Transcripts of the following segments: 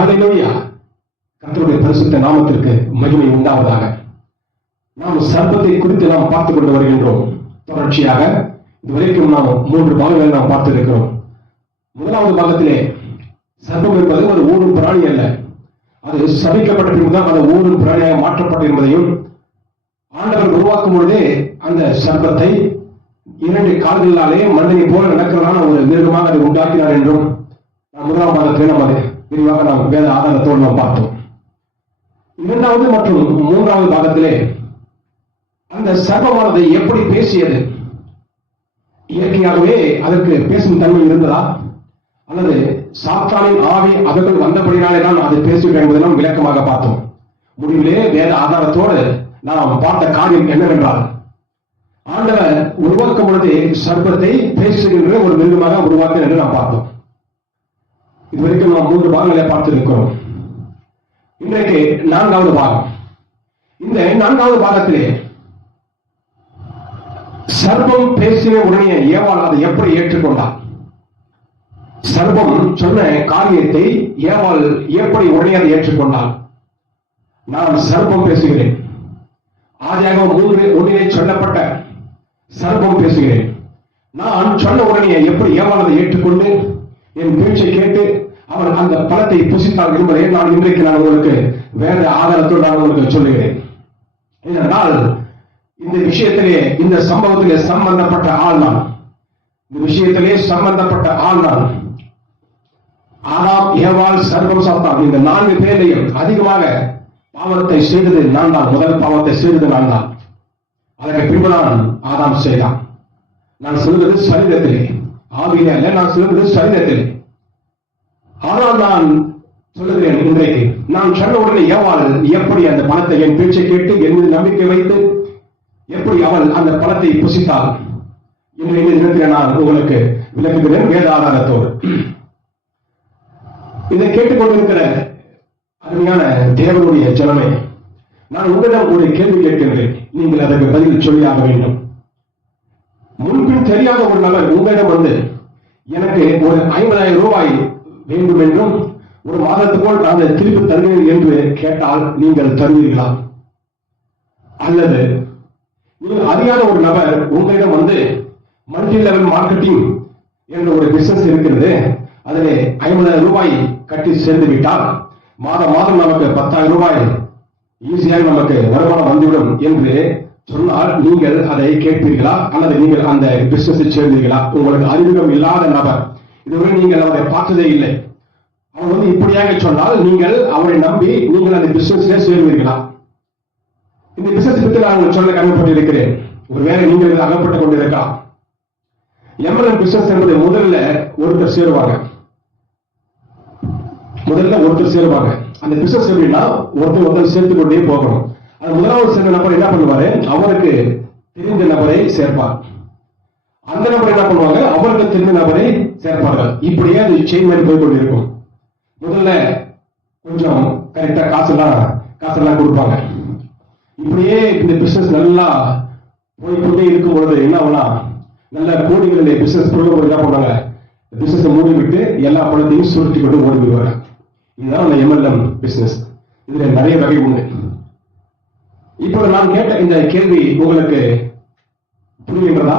ஹல்லேலூயா. கர்த்தருடைய பரிசுத்த நாமத்திற்கு மகிமை உண்டாவதாக. நாம் சர்ப்பத்தை குறித்து நாம் பார்த்துக் கொண்டு வருகின்றோம். தொடர்ச்சியாக இதுவரைக்கும் நாம் 3 பாகங்களை நாம் பார்த்திருக்கிறோம். முதலாவது பாகத்திலே சர்ப்பம் என்பது ஒரு ஊரும் பிராணி அல்ல, அது சபிக்கப்பட்ட பின்புதான் அது ஊரும் பிராணியாக மாற்றப்பட்ட என்பதையும், ஆண்டவர் உருவாக்கும் பொழுதே அந்த சர்ப்பத்தை 2 கால்களாலே மனிதனை போல நடக்கிறதான ஒரு மிருகமாக அதை உண்டாக்கினார் என்றும் முதலாம் பாகத்திலே நாம் அதை விரிவாக நாம் வேத ஆதாரத்தோடு நாம் பார்த்தோம். 2வது மற்றும் 3வது பாகத்திலே அந்த சர்ப்பமானது எப்படி பேசியது, இயற்கையாகவே அதற்கு பேசும் தன்மை இருந்ததா அல்லது சாத்தானின் ஆவி அதற்குள் வந்தபடினாலே தான் அது பேசுகிறேன் என்பதை நாம் விளக்கமாக பார்த்தோம். முடிவிலே வேத ஆதாரத்தோடு நாம் பார்த்த காரியம் என்னவென்றால், ஆண்டவர் உருவாக்கும் பொழுதே சர்ப்பத்தை பேசுகின்ற ஒரு மிருகமாக உருவாக்க என்று நாம் பார்த்தோம். இதுவரைக்கும் நாம் 3 பாகங்களை பார்த்திருக்கிறோம். இன்றைக்கு 4வது பாகம். இந்த 4வது பாகத்திலே சர்ப்பம் பேசின உடனே ஏவாள் அதை எப்படி ஏற்றுக்கொண்டார், சர்ப்பம் சொன்ன காரியத்தை ஏவாள் எப்படி உடனே அதை ஏற்றுக்கொண்டார். நான் சர்ப்பம் பேசுகிறேன், ஆதியாகமம் 3:1 சொல்லப்பட்ட சர்ப்பம் பேசுகிறேன். நான் சொன்ன உடனே எப்படி ஏவாள் அதை ஏற்றுக்கொண்டு என் பேச்சை கேட்டு அவர் அந்த பழத்தை புசித்தார் என்பதை நான் இன்றைக்கு நான் உங்களுக்கு வேத ஆதாரத்தோடு நான் உங்களுக்கு சொல்லுகிறேன். ஏனென்றால் இந்த விஷயத்திலே, இந்த சம்பவத்திலே சம்பந்தப்பட்ட ஆள் நான், இந்த விஷயத்திலே சம்பந்தப்பட்ட ஆள் நான். ஆதாம், ஏவாள், சர்ப்பம், சாத்தான், இந்த 4 பேரையும் அதிகமாக பாவத்தை செய்தது நான் தான். முதல் பாவத்தை செய்தது நான் தான். அதற்கு பின்புதான் ஆதாம் செய்தான். நான் சொல்வது சரீரத்திலே, ஆவியிலே அல்ல, நான் சொல்வது சரீரத்திலே. ஆனால் நான் சொல்லுகிறேன், இன்றைக்கு நான் சொன்ன உடனே ஏவாள் எப்படி அந்த பழத்தை, என் பேச்சை கேட்டு என் மீது நம்பிக்கை வைத்து எப்படி அவள் அந்த பழத்தை புசித்தாள் இன்றைய தினத்தில் நான் உங்களுக்கு விளக்குகிறேன் வேத ஆதாரத்தோடு. இதை கேட்டுக்கொண்டிருக்கிற அருமையான தேவனுடைய ஜனமே, நான் உங்களிடம் ஒரு கேள்வி கேட்கின்றேன், நீங்கள் அதற்கு பதில் சொல்லியாக வேண்டும். முன்பின் தெரியாத ஒரு நபர் உங்களிடம் வந்து எனக்கு ஒரு 50,000 ரூபாய் வேண்டும் என்றும் ஒரு மாதத்துக்குள் நான் அதை திருப்பி தருகிறேன் என்று கேட்டால் நீங்கள் தருவீர்களா? அல்லது நீங்கள் அறியாத ஒரு நபர் உங்களிடம் வந்து மல்டி லெவல் மார்க்கெட்டிங் என்ற ஒரு பிசினஸ் இருக்கிறது, அதிலே 50,000 ரூபாய் கட்டி சேர்ந்து விட்டால் மாதம் மாதம் நமக்கு 10,000 ரூபாய் ஈஸியாக நமக்கு வருமானம் வந்துவிடும் என்று சொன்னால் நீங்கள் அதை கேட்பீர்களா? அல்லது நீங்கள் அந்த பிசினஸை சேர்ந்தீர்களா? உங்களுக்கு அறிமுகம் இல்லாத நபர், இதுவரை நீங்கள் அவரை பார்த்ததே இல்லை, அவர் வந்து இப்படியாக சொன்னால் நீங்கள் அவரை நம்பி நீங்கள் அந்த பிசினஸ்ல சேர்வீர்களா? இந்த பிசினஸ் பற்றி நான் உங்களுக்கு சொல்ல கடமைப்பட்டிருக்கிறேன். ஒருவேளை நீங்கள் அகப்பட்டுக் கொண்டிருக்கலாம். எம்எல்எம் பிசினஸ் என்பது முதல்ல ஒருத்தர் சேருவாங்க. அந்த பிசினஸ் எப்படின்னா ஒருத்தர் சேர்த்து கொண்டே போகணும். அது முதலாவது சேர்ந்த நபர் என்ன பண்ணுவாரு, அவருக்கு தெரிந்த நபரை சேர்ப்பார். அந்த நபர் என்ன பண்ணுவாங்க, அவருக்கு தெரிந்த நபரை சேர்ப்பார்கள். இப்படியே அது செயின் மாதிரி போய் கொண்டிருக்கும். முதல்ல கொஞ்சம் கரெக்டா காசெல்லாம் கொடுப்பாங்க. இப்படியே இந்த பிசினஸ் நல்லா போய்கொண்டே இருக்கும் பொழுது என்ன ஆகலாம், நல்ல கோடிகளிலே பிசினஸ் போகும்போது என்ன பண்ணுவாங்க, பிசினஸ் மூடிவிட்டு எல்லா பணத்தையும் சுருட்டி கொண்டு ஓடி விடுவாங்க. இதுதான் அந்த எம்எல்எம் பிசினஸ். இதுல நிறைய வகை உண்டு. இப்போது நான் கேட்ட இந்த கேள்வி உங்களுக்கு புரிகின்றதா?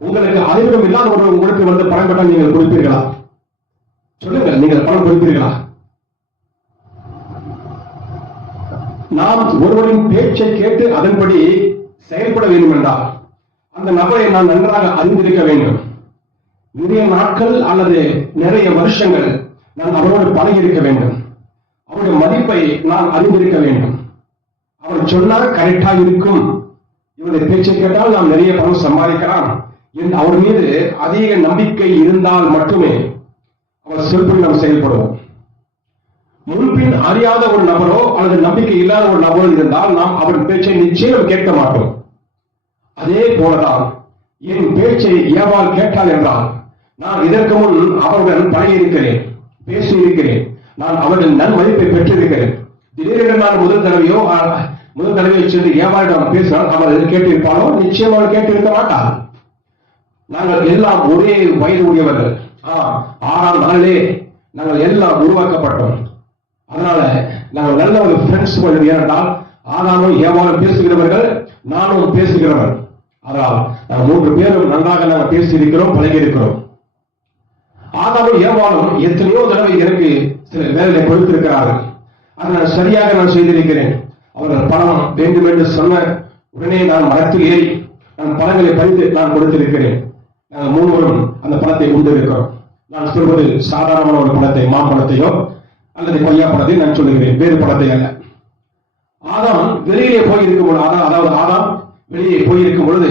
உங்களுக்கு அறிமுகம் இல்லாத ஒரு உங்களுக்கு வந்து பணம் கட்ட நீங்கள் கொடுப்பீர்களா? சொல்லுங்கள், நீங்கள் பணம் கொடுப்பீர்களா? நாம் ஒருவரின் பேச்சை கேட்டு அதன்படி செயல்பட வேண்டும் என்றால் அந்த நபரை நான் நன்றாக அறிந்திருக்க வேண்டும். நிறைய நாட்கள் அல்லது நிறைய வருஷங்கள் நான் அவரோடு பழகியிருக்க வேண்டும். அவருடைய மதிப்பை நான் அறிந்திருக்க வேண்டும். அவர் சொன்னால் கரெக்டா இருக்கும், இவருடைய பேச்சை கேட்டால் நாம் நிறைய பணம் சம்பாதிக்கலாம் என்று அவர் மீது அதிக நம்பிக்கை இருந்தால் மட்டுமே அவர் சொல்படி நாம் செயல்படுவோம். முன்பின் அறியாத ஒரு நபரோ அல்லது நம்பிக்கை இல்லாத ஒரு நபரோ இருந்தால் நாம் அவர் பேச்சை நிச்சயம் கேட்க மாட்டோம். அதே போலதான் என் பேச்சை ஏவாள் கேட்டால் என்றால் நான் இதற்கு முன் அவருடன் பழகியிருக்கிறேன், பேசியிருக்கிறேன், நான் அவர்கள் நன்மதிப்பை பெற்றிருக்கிறேன். திடீரென்று நான் முதல் தடவை சென்று ஏவாளிடம் பேசினால் அவர் கேட்டிருப்பானோ? நிச்சயம் அவர் கேட்டிருக்க மாட்டார். நாங்கள் எல்லாம் ஒரே வயது உடையவர்கள். 6ஆம் நாளிலே நாங்கள் எல்லாம் உருவாக்கப்பட்டோம். அதனால நாங்கள் நல்ல ஒரு ஃப்ரெண்ட்ஸ் போல. ஏனென்றால் ஆதாமும் ஏவாளும் பேசுகிறவர்கள், நானும் பேசுகிறவன். அதனால் நாங்கள் 3 பேரும் நன்றாக நாங்கள் பேசி இருக்கிறோம், பழகி இருக்கிறோம். ஆதாமும் ஏவாளும் எத்தனையோ தடவை எனக்கு சில வேலையை கொடுத்திருக்கிறார்கள். அதை நான் சரியாக நான் செய்திருக்கிறேன். அவர்கள் பணம் வேண்டும் என்று சொன்ன உடனே நான் மரத்தில் ஏறி நான் பழங்களை பறித்து நான் கொடுத்திருக்கிறேன். நாங்கள் 3 அந்த பழத்தை உண்டு இருக்கிறோம். நான் சொல்வது சாதாரணமான ஒரு பழத்தை, மாம்பழத்தையோ அல்லது கொய்யா பழத்தை நான் சொல்லுகிறேன், வேறு பழத்தை அல்ல. ஆதாம் வெளியிலே போயிருக்கும் பொழுது, அதாவது ஆதாம் வெளியே போயிருக்கும் பொழுது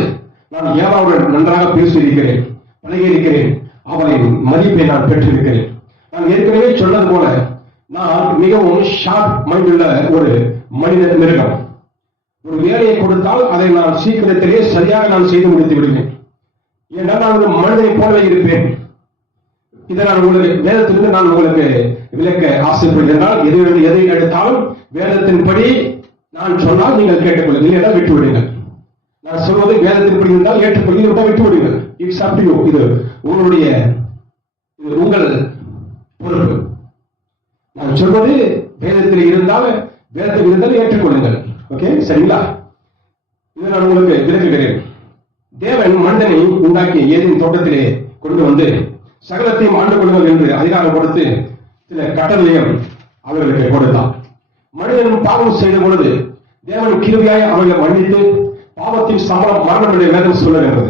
நான் ஏவாவுடன் நன்றாக பேசியிருக்கிறேன், பழகியிருக்கிறேன். அவரின் மதிப்பை நான் பெற்றிருக்கிறேன். நான் ஏற்கனவே சொன்னது போல நான் மிகவும் ஷார்ப் மைண்ட் உள்ள ஒரு மனித மிருகம். ஒரு வேலையை கொடுத்தால் அதை நான் சீக்கிரத்திலே சரியாக நான் செய்து முடித்து விடுவேன். ஏனென்றால் நான் ஒரு மனிதனை போலவே இருப்பேன். இதை நான் உங்களுக்கு வேதத்திலிருந்து நான் உங்களுக்கு விளக்க ஆசைப்படுகிறேன். எதை எடுத்தாலும் வேதத்தின்படி நான் சொன்னால் நீங்கள் கேட்டுக்கொள்ளுங்கள், இல்லையா விட்டு விடுங்கள். நான் சொல்வது வேதத்தின்படி இருந்தால் ஏற்றுக்கொள்ள, விட்டு விடுங்கள். It's up to you. இது உங்கள் பொறுப்பு. நான் சொல்வது வேதத்தில் இருந்தால் ஏற்றுக்கொள்ளுங்கள். ஓகே, சரிங்களா? இதை நான் உங்களுக்கு விளக்குகிறேன். தேவன் மனிதனை உண்டாக்கி ஏதேன் தோட்டத்திலே கொண்டு வந்து சகலத்தையும் ஆண்டு கொள்ளுங்கள் என்று அதிகாரம் கொடுத்து சில கட்டளையும் அவர்களுக்கு கொடுத்தார். மனிதன் பாவம் செய்த பொழுது தேவன் கிருபையாய் அவர்களை மன்னித்து பாவத்தின் சம்பளம் மரணம் என்று வேதம் சொல்லுகிறது.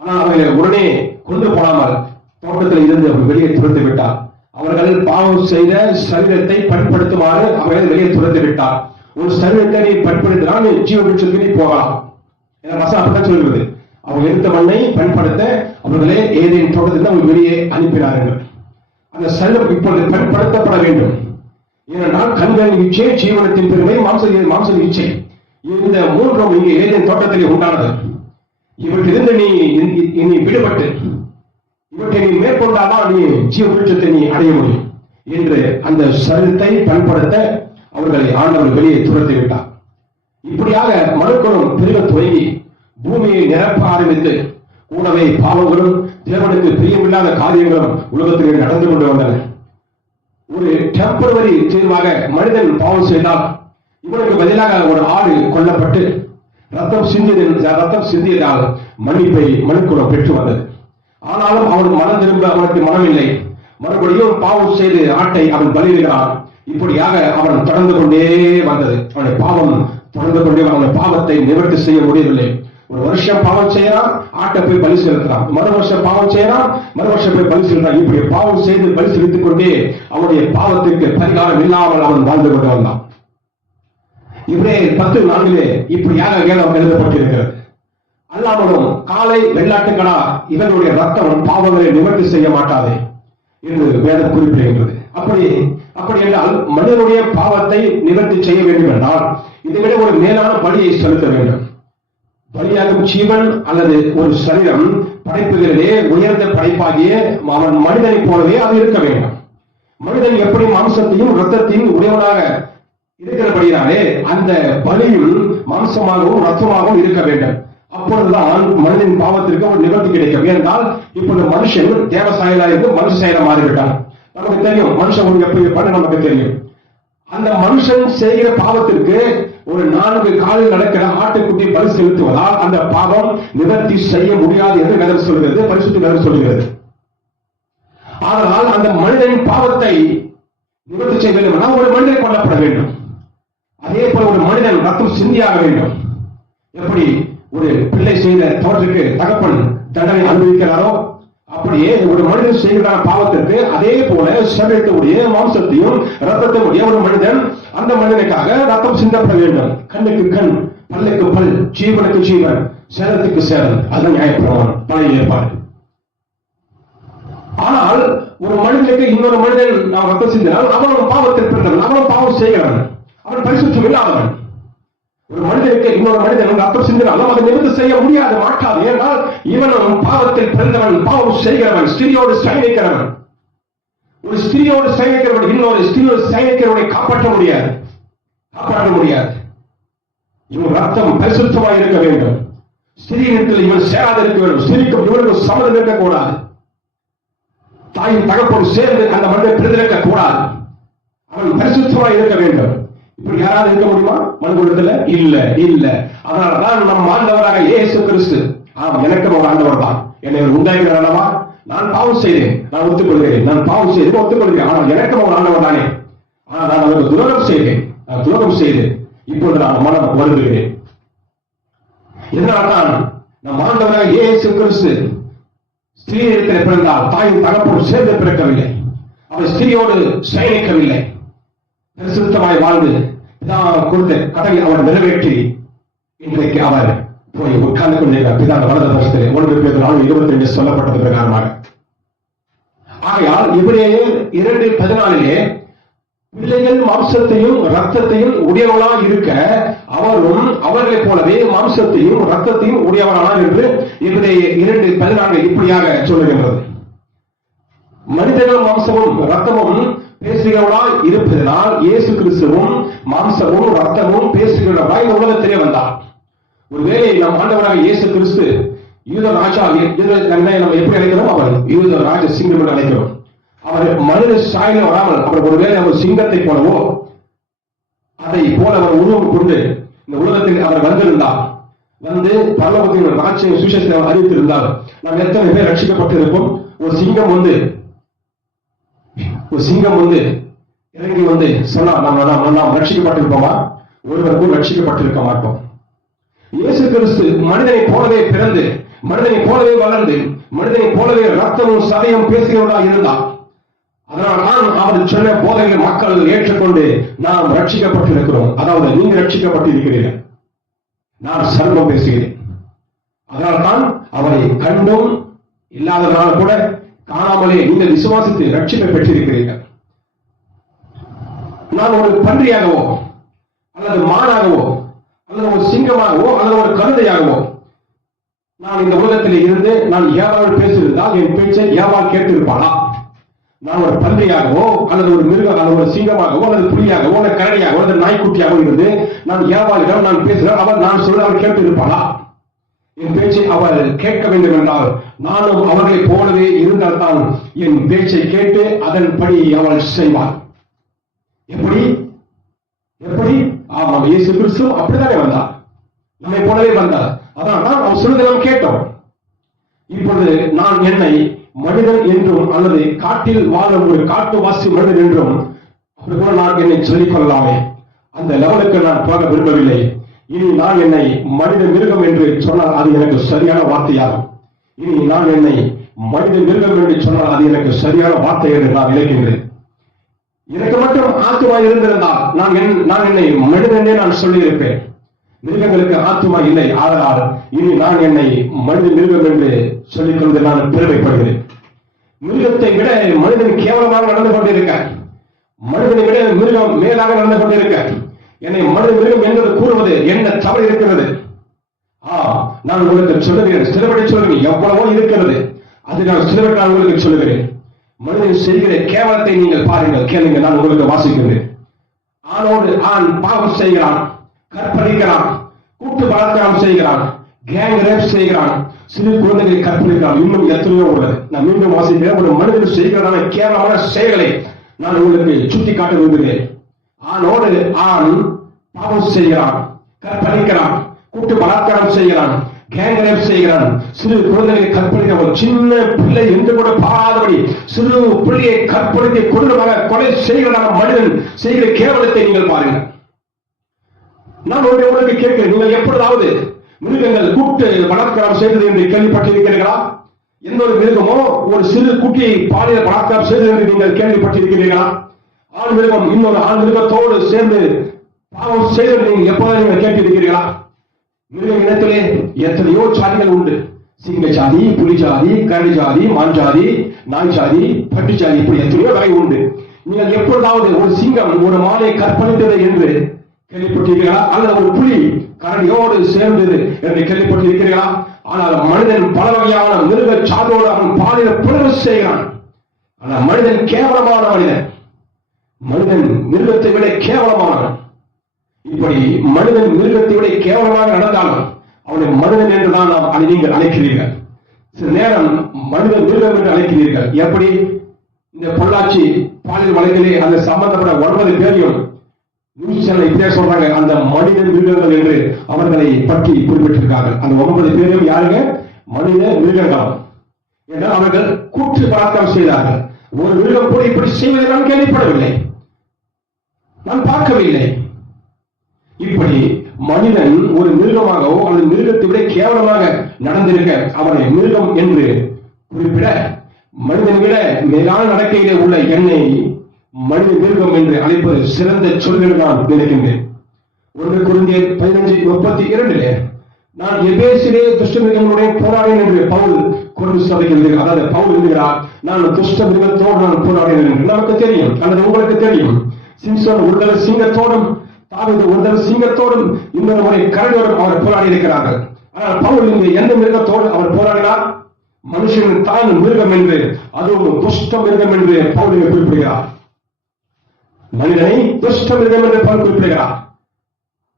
ஆனால் அவர்களை உடனே கொண்டு போடாமல் தோட்டத்தில் இருந்து வெளியே துரத்து விட்டார். அவர்கள் பாவம் செய்த சரீரத்தை பயன்படுத்துமாறு அவர்கள் வெளியே துரத்து விட்டார். ஒரு சரீரத்தை நீ பயன்படுத்தினால் நீ ஜீவ விருட்சத்துக்கு நீ போகலாம் என வசனம் அப்படித்தான் சொல்கிறது. அவங்க எடுத்த மண்ணை பயன்படுத்த அவர்களே ஏதேன் தோட்டத்தில் அவங்க வெளியே அனுப்பினார்கள். அந்த சரீரம் இப்பொழுது பயன்படுத்தப்பட வேண்டும். ஏனென்றால் கண்களின் இச்சை, ஜீவனத்தின் பெருமை, மாம்ச இச்சை, இந்த 3 இங்கே ஏதேன் தோட்டத்திலே உண்டானது. இவற்றிலிருந்து நீ விடுபட்டு இவற்றை நீ மேற்கொண்டாதான் நீ ஜீவ விருட்சத்தை நீ அடைய முடியும் என்று அந்த சரீரத்தை பயன்படுத்த அவர்களை ஆண்டவர் வெளியே துரத்தி விட்டார். இப்படியாக மனுக்குலம் பெருக துவங்கி பூமியை நிரப்ப ஆரம்பித்து கூடவே பாவங்களும் தேவனுக்கு பிரியமில்லாத காரியங்களும் உலகத்திலே நடந்து கொண்டு வந்தன. ஒரு டெம்பரவரி தீர்வாக மனிதன் பாவம் செய்தால் இவனுக்கு பதிலாக ஒரு ஆடு கொல்லப்பட்டு ரத்தம் சிந்தியதால் மன்னிப்பை மனுக்குலம் பெற்று வந்தது. ஆனாலும் அவனுக்கு மனம் திரும்ப அவனுக்கு மனமில்லை. மறுபடியும் பாவம் செய்து ஆட்டை அவன் பலியிடுகிறான். இப்படியாக அவன் தொடர்ந்து கொண்டே வந்தது. அவனுடைய பாவம் தொடர்ந்து கொண்டே அவனுடைய பாவத்தை நிவர்த்தி செய்ய முடியவில்லை. ஒரு வருஷம் பாவம் செய்யறான், ஆட்டை போய் பலி செலுத்துறான். மறு வருஷம் பாவம் செய்யறான், மறு வருஷம் போய் பலி செலுத்தான். இப்படி பாவம் செய்து பலி செலுத்திக் கொண்டே அவனுடைய பாவத்திற்கு பரிகாரம் இல்லாமல் அவன் வாழ்ந்து கொண்டு வந்தான். இவரே 10:4 இப்படியாக வேதம் எழுதப்பட்டிருக்கிறது. அல்லாமலும் காலை வெள்ளாட்டுக்கடா இவனுடைய ரத்தம் பாவங்களை நிவர்த்தி செய்ய மாட்டாதே என்று வேதம் குறிப்பிடுகின்றது. அப்படி என்றால் மனிதனுடைய பாவத்தை நிவர்த்தி செய்ய வேண்டும் என்றால் இதைவிட ஒரு மேலான பலியை செலுத்த வேண்டும். பலியாகும் ஜீவன் அல்லது ஒரு சரீரம் படைப்புகளிலே உயர்ந்த படைப்பாகிய அவன் மனிதனை போலவே அது இருக்க வேண்டும். மனிதன் எப்படி மாம்சத்தையும் ரத்தத்தையும் உடையவனாக இருக்கிறபடியாலே அந்த பலியும் மாம்சமாகவும் ரத்தமாகவும் இருக்க வேண்டும். அப்பொழுதுதான் மனிதன் பாவத்திற்கு ஒரு நிவர்த்தி கிடைக்கும். ஏனென்றால் இப்பொழுது மனுஷன் தேவசாயலா இருந்து மனுஷ செயலா மாறிவிட்டான். நமக்கு தெரியும் மனுஷன் எப்படி இருப்பான்னு நமக்கு தெரியும். அந்த மனுஷன் செய்கிற பாவத்திற்கு ஒரு 4 காலில் நடக்கிற ஆட்டுக்குட்டி பலி செலுத்துவதால் அந்த பாவம் நிவர்த்தி செய்ய முடியாது என்று வேதம் சொல்கிறது, பரிசுத்த வேதம் சொல்கிறது. ஆனால் அந்த மனிதனின் பாவத்தை நிவர்த்தி செய்ய வேண்டும் என்றால் ஒரு மனிதன் கொல்லப்பட வேண்டும். அதே போல ஒரு மனிதன் ரத்தம் சிந்தியாக வேண்டும். எப்படி ஒரு பிள்ளை செய்த தவற்றுக்கு தகப்பன் தண்டனை அனுபவிக்கிறாரோ அப்படியே ஒரு மனிதன் செய்கிற பாவத்திற்கு அதே போல சரீரத்துடைய மாம்சத்தையும் ரத்தத்தையும் ஒரு மனிதன் அந்த மனிதனுக்காக ரத்தம் சிந்தப்பட வேண்டும். கண்ணுக்கு கண், பல்லுக்கு பல், ஜீவனுக்கு ஜீவன், சேதத்துக்கு சேதம். அதுதான் நியாயப்பிரமாணம், பழைய ஏற்பாடு. ஆனால் ஒரு மனிதனுக்கு இன்னொரு மனிதன் நாம் ரத்தம் சிந்தினால் அவனும் பாவத்தில் பிறந்தவன், அவனும் பாவம் செய்கிறவன், அவன் பரிசுத்தம் இல்லாதவன். ஒரு மனிதனுக்கு இன்னொரு மனிதன் ரத்தம் சிந்தினாலும் அதை நிவர்த்தி செய்ய முடியாது, மாட்டாது. ஏனால் இவனும் பாவத்தில் பிறந்தவன், பாவம் செய்கிறவன், ஸ்திரியோடு சயனிக்கிறவன். ஒரு ஸ்திரியோடு சயனிக்கிறவன் இன்னொரு ஸ்திரியோடு சயனிக்கிறவனை காப்பாற்ற முடியாது. இவன் ரத்தம் பரிசுத்தமாக இருக்க வேண்டும். ஸ்திரீனிடத்தில் இவன் சேராத இருக்க வேண்டும். ஸ்திரீக்கும் இவனுக்கும் சம்மதம் இருக்கக்கூடாது. தாயின் தகப்போடு சேர்ந்து அந்த மனிதன் பிரிந்திருக்க கூடாது. அவன் பரிசுத்தமாய் இருக்க வேண்டும். இப்படி யாராவது இருக்க முடியுமா மனுக்குலத்துல? இல்ல இல்ல. அதனாலதான் நம் ஆண்டவராக இயேசு கிறிஸ்து, ஆம் எனக்கும் ஒரு ஆண்டவர் தான், என்னை உண்டாக்கிறார் அல்லவா, நான் பாவம் செய்தேன், நான் ஒத்துக்கொள்கிறேன், நான் பாவம் செய்தேன் ஒத்துக்கொள்கிறேன், ஆனால் எனக்கும் ஒரு ஆண்டவர் தானே, ஆனால் நான் அவருக்கு துரோகம் செய்தேன், நான் துரோகம் செய்து இப்பொழுது நான் மனம் வருந்துகிறேன். இதனால்தான் நம் ஆண்டவராக இயேசு கிறிஸ்து ஸ்திரீயிடத்தில் பிறந்தால் தாயின் தகப்போடு சேர்ந்து பிறக்கவில்லை, அவர் ஸ்திரீயோடு சயனிக்கவில்லை, பரிசுத்தமாய் வாழ்ந்து பிதா கொடுத்த கட்டளை அவர் நிறைவேற்றி இன்றைக்கு அவர் போய் உட்கார்ந்து கொண்டிருக்கிறார் பிதா வலது பக்கத்திலே. 1 பேதுரு 4:22 சொல்லப்பட்டது பிரகாரமாக. ஆகையால் எபிரேயர் 2:14 பிள்ளைகள் மாம்சத்தையும் இரத்தத்தையும் உடையவர்களாக இருக்க அவரும் அவர்களைப் போலவே மாம்சத்தையும் இரத்தத்தையும் உடையவர்களாக என்று எபிரேயர் 2:14 இப்படியாக சொல்லுகின்றது. மனிதர்கள் மாம்சமும் இரத்தமும் பேசுகிறவர்களாய் இருப்பதனால் இயேசு கிறிஸ்துவும் மாம்சமும் இரத்தமும் பேசுகிறவராய் இந்த உலகத்திலே வந்தார். ஒருவேளை நம் ஆண்டவராக இயேசு கிறிஸ்து யூத ராஜா, நம்ம எப்படி அழைக்கிறோம், அவர் யூத ராஜ சிங்கம் என்று அழைக்கிறோம். அவர் மனித சாயலில் வராமல் அவர் ஒருவேளை அவர் சிங்கத்தை போலவோ அதை போல அவர் உருவம் கொண்டு இந்த உலகத்தில் அவர் வந்திருந்தார், வந்து பரலோகத்தின் ராஜ்ய சுவிசேஷத்தை அறிவித்திருந்தார், நாம் எத்தனை பேர் ரட்சிக்கப்பட்டிருப்போம்? ஒரு சிங்கம் வந்து இறங்கி வந்து சொன்னா நாம் ரட்சிக்கப்பட்டிருப்போமா? ஒருவருக்கும் ரட்சிக்கப்பட்டிருக்க மாட்டோம். இயேசு கிறிஸ்து மனிதனை போலவே பிறந்து, மனிதனை போலவே வளர்ந்து, மனிதனை போலவே ரத்தமும் சதையும் பேசுகிறவர்களாக இருந்தார். அதனால் தான் அவர் சொன்ன போதைகளை மக்கள் ஏற்றுக்கொண்டு நாம் ரட்சிக்கப்பட்டிருக்கிறோம். அதாவது நீங்க ரட்சிக்கப்பட்டிருக்கிறீர்கள், நான் சர்வம் பேசுகிறேன். அதனால் தான் அவரை கண்டும் இல்லாததனால் கூட காணாமலே நீங்கள் விசுவாசித்து ரட்சிப்பை பெற்றிருக்கிறீர்கள். நான் ஒரு பன்றியாகவோ அல்லது மானாகவோ அல்லது ஒரு சிங்கமாகவோ அல்லது ஒரு கழுதையாகவோ நான் இந்த உலகத்தில் இருந்து நான் ஏவாள் பேசியிருந்தால் என் பேச்சை ஏவாள் கேட்டிருப்பாளா? நான் ஒரு பன்றியாகவோ அல்லது ஒரு மிருகம் அல்லது ஒரு சிங்கமாகவோ அல்லது புலியாகவோ அல்லது கரடியாகவோ அல்லது நாய்க்குட்டியாகவோ இருந்து நான் ஏவாளிடம் நான் பேசுகிறேன், அவள் நான் சொல்ல அவள் கேட்டிருப்பாளா? என் பேச்சை அவள் கேட்க வேண்டும் என்றால் நானும் அவர்களை போலவே இருந்தால்தான் என் பேச்சை கேட்டு அதன்படி அவள் செய்வாள். எப்படி? ஆமாம், இயேசு கிறிஸ்து அப்படித்தானே வந்தார், நம்மை போலவே வந்தார். அதான் நாம் சொல்லுதெல்லாம் கேட்டோம். இப்பொழுது நான் என்னை மனிதன் என்றும் அல்லது காட்டில் வாழும் ஒரு காட்டுவாசி மனிதன் என்றும் அப்படி கூட நான் என்னை சொல்லிக் கொள்ளலாமே. அந்த லெவலுக்கு நான் போக விரும்பவில்லை. இனி நான் என்னை மனித மிருகம் என்று சொன்னால் அது எனக்கு சரியான வார்த்தையாகும். இனி நான் என்னை மனித மிருகம் என்று சொன்னால் அது எனக்கு சரியான வார்த்தை என்று நான் நினைக்கின்றேன். எனக்கு மட்டும் ஆத்துமா இருந்திருந்தால் நான் என்னை மனிதனே நான் சொல்லியிருப்பேன். மிருகங்களுக்கு ஆத்துமா இல்லை, ஆதலால் இனி நான் என்னை மனித மிருகம் என்று சொல்லிக் கொண்டு நான் பெருமைப்படுகிறேன். மிருகத்தை விட மனிதன் கேவலமாக நடந்து கொண்டிருக்க, மனிதனை விட மிருகம் மேலாக நடந்து கொண்டிருக்க, என்னை மனித மிருகம் என்பது கூறுவது என்ன தவறு இருக்கிறது? நான் உங்களுக்கு சொல்லுகிறேன், சிலபடி சொல்லுகிறேன், எவ்வளவோ இருக்கிறது, அது நான் சிலபடி நான் உங்களுக்கு சொல்லுகிறேன். மனிதன் செய்கிற கேவலத்தை நீங்கள் பாருங்கள், கேளுங்க, நான் உங்களுக்கு வாசிக்கிறேன். ஆணோடு ஆண் பாவம் செய்கிறான், கற்பழிக்கிறான், கூட்டு பலாத்காரம் செய்கிறான், கேங் ரேப் செய்கிறான், சிறு குழந்தைகளை கற்பழிக்கிறான், இன்னும் எத்தனையோ உள்ளது. நான் மீண்டும் வாசிக்கிறேன். ஒரு மனிதன் செய்கிறதான கேவலமான செயல்களை நான் உங்களுக்கு சுட்டி காட்ட விரும்புகிறேன். ஆணோடு ஆண் பாவம் செய்கிறான், கற்பழிக்கிறான், கூட்டு பலாத்காரம் செய்கிறான், கேங் ரேப் செய்கிறான், சிறு குழந்தைகளை கற்பழிக்கிற ஒரு சின்ன பிள்ளை என்று கூட பாராதபடி சிறு பிள்ளையை கற்பழித்து கொடூரமாக கொலை செய்கிற மனிதன் செய்கிற கேவலத்தை நீங்கள் பாருங்கள். நான் உங்களுக்கு கேட்கிறேன், நீங்கள் எப்பொழுதாவது மிருகங்கள் கூட்டு பலாத்காரம் செய்தது என்று கேள்விப்பட்டிருக்கிறீர்களா? எந்த ஒரு மிருகமோ ஒரு சிறு குட்டியை பாலியல் பலாத்காரம் செய்தது என்று நீங்கள் கேள்விப்பட்டிருக்கிறீர்களா? ஆண் மிருகம் இன்னொரு ஆண் மிருகத்தோடு சேர்ந்து பாவம் செய்தது நீங்கள் எப்போது நீங்கள் கேட்டிருக்கிறீர்களா? மிருக இனத்திலே எத்தனையோ சாதிகள் உண்டு. சிங்க ஜாதி, புலி ஜாதி, கரடி ஜாதி, மான் ஜாதி, நாய் ஜாதி, பட்டி ஜாதி, இப்படி எத்தனையோ வகை உண்டு. நீங்கள் எப்பொழுதாவது ஒரு சிங்கம் ஒரு மானை கற்பழித்தது என்று கேள்விப்பட்டிருக்கிறீர்களா? அல்லது ஒரு புலி கரடியோடு சேர்ந்தது என்று கேள்விப்பட்டிருக்கிறீர்களா? ஆனால் மனிதன் பல வகையான மிருக சாதோடு அவன் பாலியல் புலவு செய்கிறான். ஆனால் மனிதன் கேவலமான மனிதன் மிருகத்தை விட கேவலமானவன். இப்படி மனிதன் மிருகத்தை விட கேவலமாக நடந்தாலும் அவனை மனிதன் என்றுதான் அதை நீங்கள் அழைக்கிறீர்கள். சில நேரம் மனிதன் மிருகம் என்று அழைக்கிறீர்கள். எப்படி? இந்த பொள்ளாச்சி பாலியல் வழக்கிலே அந்த சம்பந்தப்பட்ட 9 பேரையும் நியூஸ் சேனல் இப்படியே சொல்றாங்க, அந்த மனித மிருகங்கள் என்று அவர்களை பற்றி குறிப்பிட்டிருக்காங்க. அந்த 9 பேரும் யாருங்க? மனித மிருகங்கள் என்றால் அவர்கள் கூற்று பலாத்காரம் செய்தார்கள். ஒரு மிருகம் கூட இப்படி செய்வதை நான் கேள்விப்படவில்லை, நான் பார்க்கவில்லை. இப்படி மனிதன் ஒரு மிருகமாகவோ அல்லது மிருகத்தை விட கேவலமாக நடந்திருக்க அவனை மிருகம் என்று குறிப்பிட, மனிதன் விட மேலான நடக்கையிலே உள்ள என்னை மனித மிருகம் என்று அழைப்பது சிறந்த சொல்கள் நான் நினைக்கின்றேன். 1 கொரிந்தியர் 15:32 நான் எபேசிலே துஷ்ட மிருகங்களுடைய போராடினேன் என்று பவுல் கொரிந்து சபைக்கு எழுதுகிறார். அதாவது பவுல் எழுதுகிறார், நான் துஷ்ட மிருகத்தோடு நான் போராடினேன் என்று. நமக்கு தெரியும் அல்லது உங்களுக்கு தெரியும், சிம்சன் ஒரு தடவை சிங்கத்தோடும் தாவீது ஒரு தடவை சிங்கத்தோடும் இன்னொரு முறை கரடியோடும் அவர் போராடி இருக்கிறார்கள். ஆனால் பவுல் இங்கு எந்த மிருகத்தோடு அவர் போராடினார்? மனுஷன் தான் மிருகம் என்று, அதுவும் துஷ்ட மிருகம் என்று பவுல் குறிப்பிடுகிறார். மனிதனை துஷ்ட மிருகம் என்று பவுல் குறிப்பிடுகிறார்.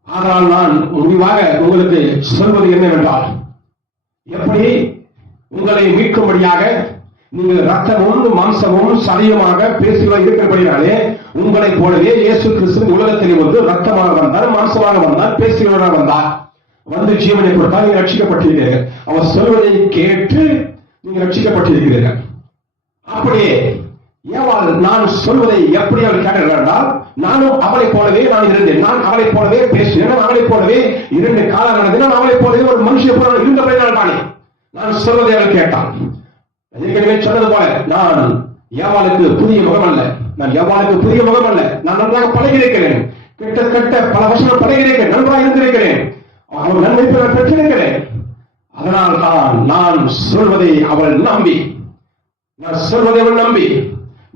ஆனால் நான் முடிவாக உங்களுக்கு சொல்வது என்னவென்றால், எப்படி உங்களை மீட்கும்படியாக நீங்கள் ரத்தமும் மாம்சமும் சரியமாக பேசுவதாக இருக்கிறபடினாலே உங்களைப் போலவே இயேசு கிறிஸ்து உலகத்தில் வந்து ரத்தமாக வந்தார், மாம்சமாக வந்தார், பேசுகிறவராக வந்தார், வந்து ஜீவனை கொடுத்தால் நீங்கள் ரட்சிக்கப்பட்டிருக்கிறீர்கள். அவர் சொல்வதை கேட்டு நீங்கள் ரட்சிக்கப்பட்டிருக்கிறீர்கள். அப்படியே ஏவாள் நான் சொல்வதை எப்படி அவள் கேட்டார்கள் என்றால், நானும் அவளைப் போலவே நான் இருந்தேன், நான் அவளைப் போலவே பேசினேன், நான் அவளைப் போலவே 2 காலம் நடந்தேன், நான் அவளைப் போலவே ஒரு மனுஷனை போல இருந்தபடினால் தானே நான் சொல்வதை அவள் கேட்டான். ஏற்கனவே சொன்னது போல நான் ஏவாளுக்கு புதிய முகம் அல்ல, நான் ஏவாளுக்கு புதிய முகம் அல்ல, நான் நன்றாக பழகியிருக்கிறேன், கிட்டத்தட்ட பல வருஷங்கள் பழகியிருக்கிறேன், நன்றாக இருந்திருக்கிறேன், அவள் நன்மை பெற்றிருக்கிறேன். அதனால் தான் நான் சொல்வதை அவள் நம்பி, நான் சொல்வதை அவள் நம்பி,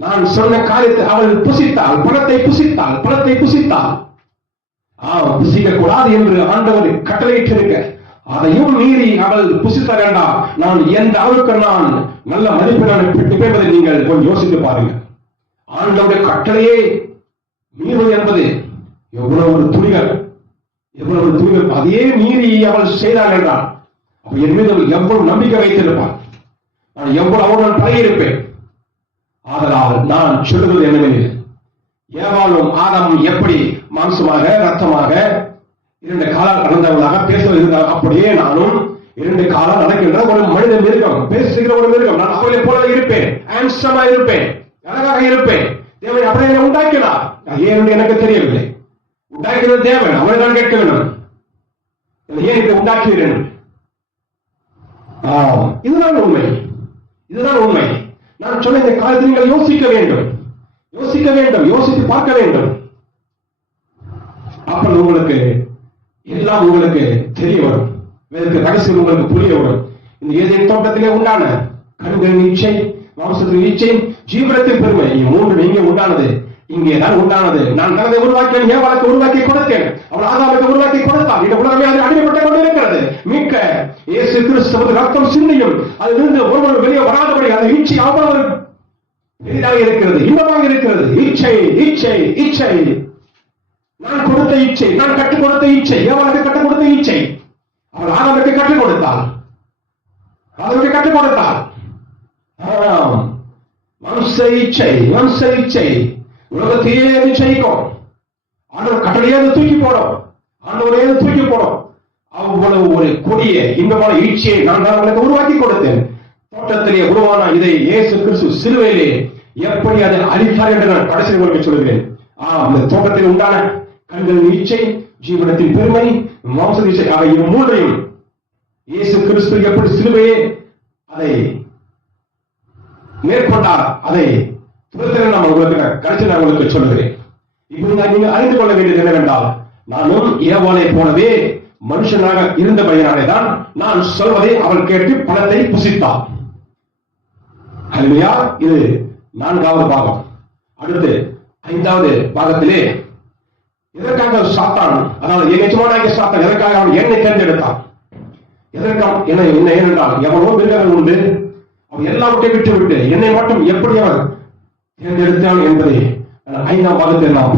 நான் சொன்ன காரியத்தை அவள் புசித்தாள், பணத்தை புசித்தாள், பணத்தை புசித்தாள். புசிக்க கூடாது என்று ஆண்டவர் கட்டளையிட்டிருக்க அதையும் மீறி அவள் புசித்த வேண்டாம். நான் எந்த அளவுக்கு நான் நல்ல மதிப்பெண்ணை பெறுவதை நீங்கள் கொஞ்சம் யோசித்து பாருங்க. ஆண்டவருடைய கட்டளையே மீறுவது என்பது எவ்வளவு ஒரு துணிகள், எவ்வளவு ஒரு துணிகள். அதையே மீறி அவள் செய்தாள் என்றால் என் மீது எவ்வளவு நம்பிக்கை வைத்திருப்பாள், நான் எவ்வளவு அவர்கள் பழகியிருப்பேன். ஆதலால் நான் சொல்லுவது என்னவெனில், ஏவாளும் ஆதாமும் எப்படி மாம்சமாக ரத்தமாக 2 காலம் நடந்தவர்களாக பேசுவது இருந்தால், அப்படியே நானும் 2 காலம் நடக்கின்ற ஒரு மனித மிருகம், பேசுகிற ஒரு மிருகம். நான் அவளை போல இருப்பேன், ஆன்சமா இருப்பேன், அழகாக இருப்பேன். தேவன் அப்படியே என்னை உண்டாக்கினார், ஏன் எனக்கு தெரியவில்லை. உண்டாக்கினது தேவன், அவரை தான் கேட்க வேண்டும், ஏன் இதை உண்டாக்குகிறேன். இதுதான் உண்மை, இதுதான் உண்மை. நான் சொன்ன இந்த காலத்தில் நீங்கள் யோசிக்க வேண்டும், யோசிக்க வேண்டும், யோசித்து பார்க்க வேண்டும். அப்ப உங்களுக்கு எல்லாம் உங்களுக்கு தெரிய வரும், இதற்கு ரகசியம் உங்களுக்கு புரிய வரும். இந்த ஏதேன் தோட்டத்திலே உண்டான கண்களின் இச்சை, மாம்சத்தின் இச்சை, ஜீவனத்தின் பெருமை, 3 இங்கே உண்டானது, இங்கேதான் உண்டானது. நான் தனதை உருவாக்கினேன், ஏவாளுக்கு உருவாக்கி கொடுத்தேன், அவள் ஆதாமுக்கு உருவாக்கி கொடுத்தார். இந்த உலகமே அது அடிமைப்பட்டுக் கொண்டிருக்கிறது. மீட்க இயேசு கிறிஸ்து ரத்தம் சிந்தியும் அதிலிருந்து ஒருவர் வெளியே வராதபடி அந்த இச்சை அவ்வளவு பெரிதாக இருக்கிறது, இன்பமாக இருக்கிறது. இச்சை இச்சை இச்சை, நான் கொடுத்த இச்சை, நான் கற்றுக் கொடுத்த இச்சை, ஏவாளுக்கு கற்றுக் கொடுத்த இச்சை, அவள் ஆதாமுக்கு கற்றுக் கொடுத்தாள், ஆதாமுக்கு கற்றுக் கொடுத்தாள். வம்ச இச்சை, வம்ச இச்சை உலகத்தையே நிச்சயிக்கும். ஆண்டவர் கட்டளையே தூக்கி போடும், ஆண்டவரே தூக்கி போடும். அவ்வளவு ஒரு கொடிய இன்பமான இச்சையை நான் தான் உங்களுக்கு உருவாக்கி கொடுத்தேன். தோட்டத்திலே உருவான இதை இயேசு கிறிஸ்து சிலுவையிலே எப்படி அதை அழித்தார் என்று நான் கடைசி உங்களுக்கு சொல்கிறேன். அந்த தோட்டத்தில் உண்டான கண்களின் இச்சை, ஜீவனத்தின் பெருமை, மாம்ச இச்சை ஆகிய 3ஐயும் இயேசு கிறிஸ்து எப்படி சிலுவையே அதை மேற்கொண்டார், அதை நான் உங்களுக்கு கடைசி நான் உங்களுக்கு சொல்லுகிறேன். இப்படி நீங்க அறிந்து கொள்ள வேண்டியது என்னவென்றால், நானும் ஏவாளை போலவே மனுஷனாக இருந்தபடியானேதான் நான் சொல்வதை அவள் கேட்டு பணத்தை புசித்தாள். அல்லேலூயா. இது 4வது பாகம். அடுத்து 5வது பாகத்திலே எதற்காக சாத்தான், அதாவது எஜமானாகிய சாத்தான் எதற்காக அவன் என்னை தேர்ந்தெடுத்தான், எதற்காக என்ன ஏனென்றால் எவனோ மிருகங்கள் உண்டு, அவன் எல்லாவற்றையும் விட்டு என்னை மட்டும் எப்படி அவன் தேர்ந்தெடுத்தான் என்பதை 5ஆம் பாகத்தில் நாம்